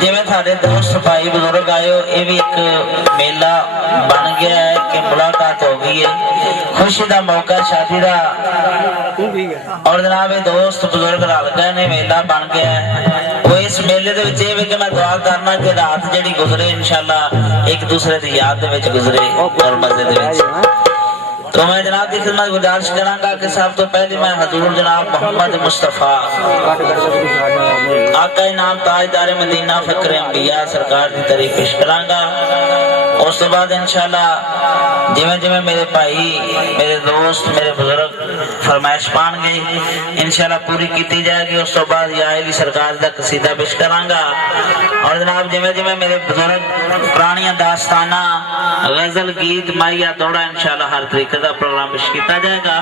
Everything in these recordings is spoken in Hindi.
जिवें साडे दोस्त भाई बुजुर्ग आए ये भी एक मेला बन गया है कि मुलाकात हो गई है, खुशी का मौका शादी का, और जनाब ये दोस्त बुजुर्ग रल गए ने, मेला बन गया है। वो इस मेले दे विच कि मैं दुआ करना कि रात जिहड़ी गुजरे इंशाअल्लाह एक दूसरे की याद दे विच गुजरे और मजे दे विच। तो मैं जनाब की खिदमत गुजारिश करांगा कि सब तो पहले मैं हजूर जनाब मोहम्मद मुस्तफा आका इनाम ताजदार मदीना फकर अंबिया सरकार की तारीफ पेश करांगा। उस तो बाद इंशाअल्लाह जिवें जिवें मेरे भाई मेरे दोस्त मेरे बुजुर्ग फरमाइश पाएंगे इंशाअल्लाह पूरी की जाएगी। उस तो बाद आएगी सरकार का कसीदा पेश करांगा। और जनाब जिवें जिवें मेरे बुजुर्ग पुरानियां दास्ताना गजल गीत माइया दौड़ा इंशाअल्लाह हर तरीके का प्रोग्राम पेश किया जाएगा।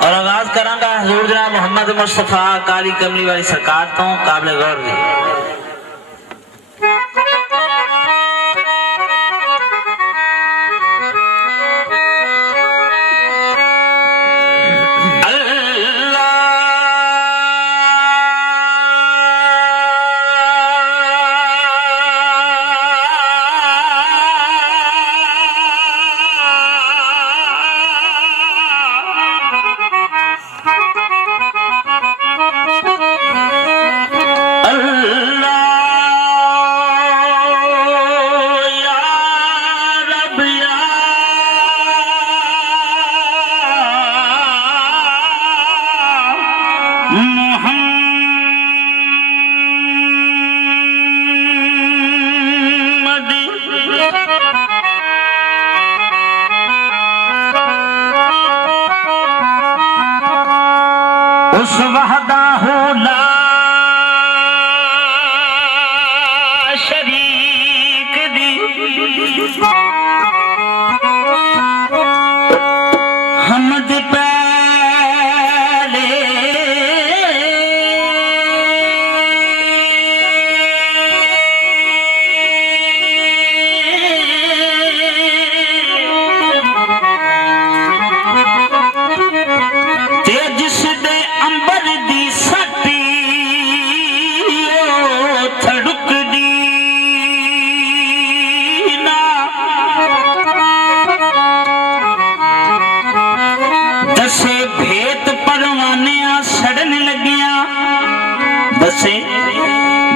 और आगाज करांगा हजूर जनाब मोहम्मद मुस्तफा काली कमली वाली सरकार तो काबिल गौर दी। उस वहदा हो ला शरीक दी हमद पहले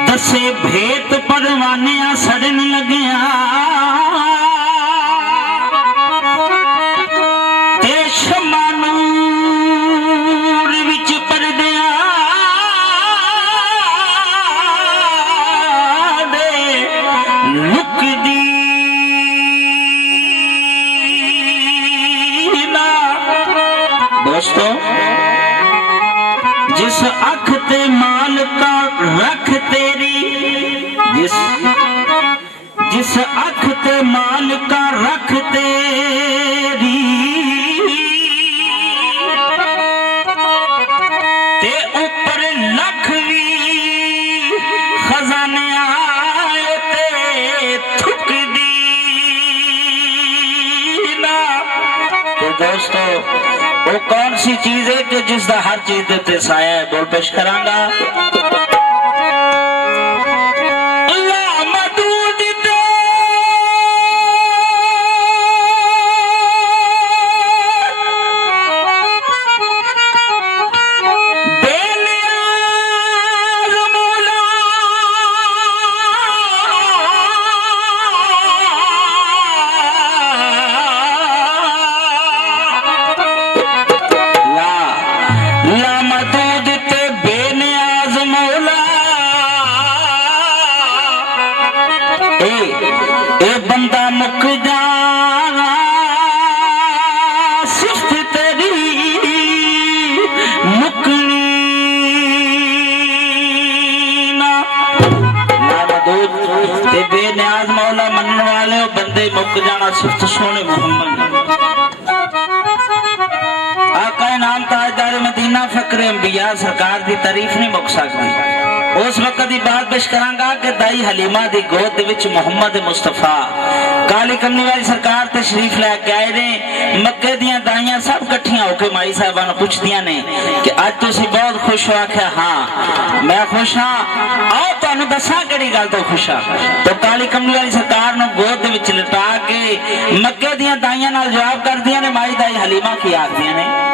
दसे भेत परवानिया सड़न लगिया ते शमानूर विच परदिया दे लुकदी ना। दोस्तों जिस अख ते माल का रख तेरी जिस अख ते माल का रख तेरी ते ऊपर लख भी खजाने आए ते थुक दी ना। तो दोस्तों वो कौन सी चीज है कि जिसका हर चीज देते साया है, बोल पेश करांगा। ए बंदा मुक जाना सिफ्त तेरी मुकनी ना। बेनियाज मौला मनने वाले बंदे मुक जाना सिफ्त सोने मोहम्मद आका नाम ताजदार मदीना फकर अंबिया सरकार की तारीफ नहीं मुक सकती। उस वक्त की बात पेश करांगा कि दाई हलीमा की गोद विच मुहम्मद मुस्तफा काली कमली वाली सरकार तशरीफ लैके आए ने। मक्के दियां दाइयां सब कट्ठियां होकर माई साहबा नूं पुछदियां ने कि अज तुसीं बहुत खुश हो। आख्या हाँ मैं खुश हाँ, आओ तुहानूं दसां किहड़ी गल तो खुश हाँ। तो काली कमली वाली सरकार नूं गोद विच लिटा के मक्के दियां दाइयां नाल जवाब करदियां ने, माई दाई हलीमा की आखदियां ने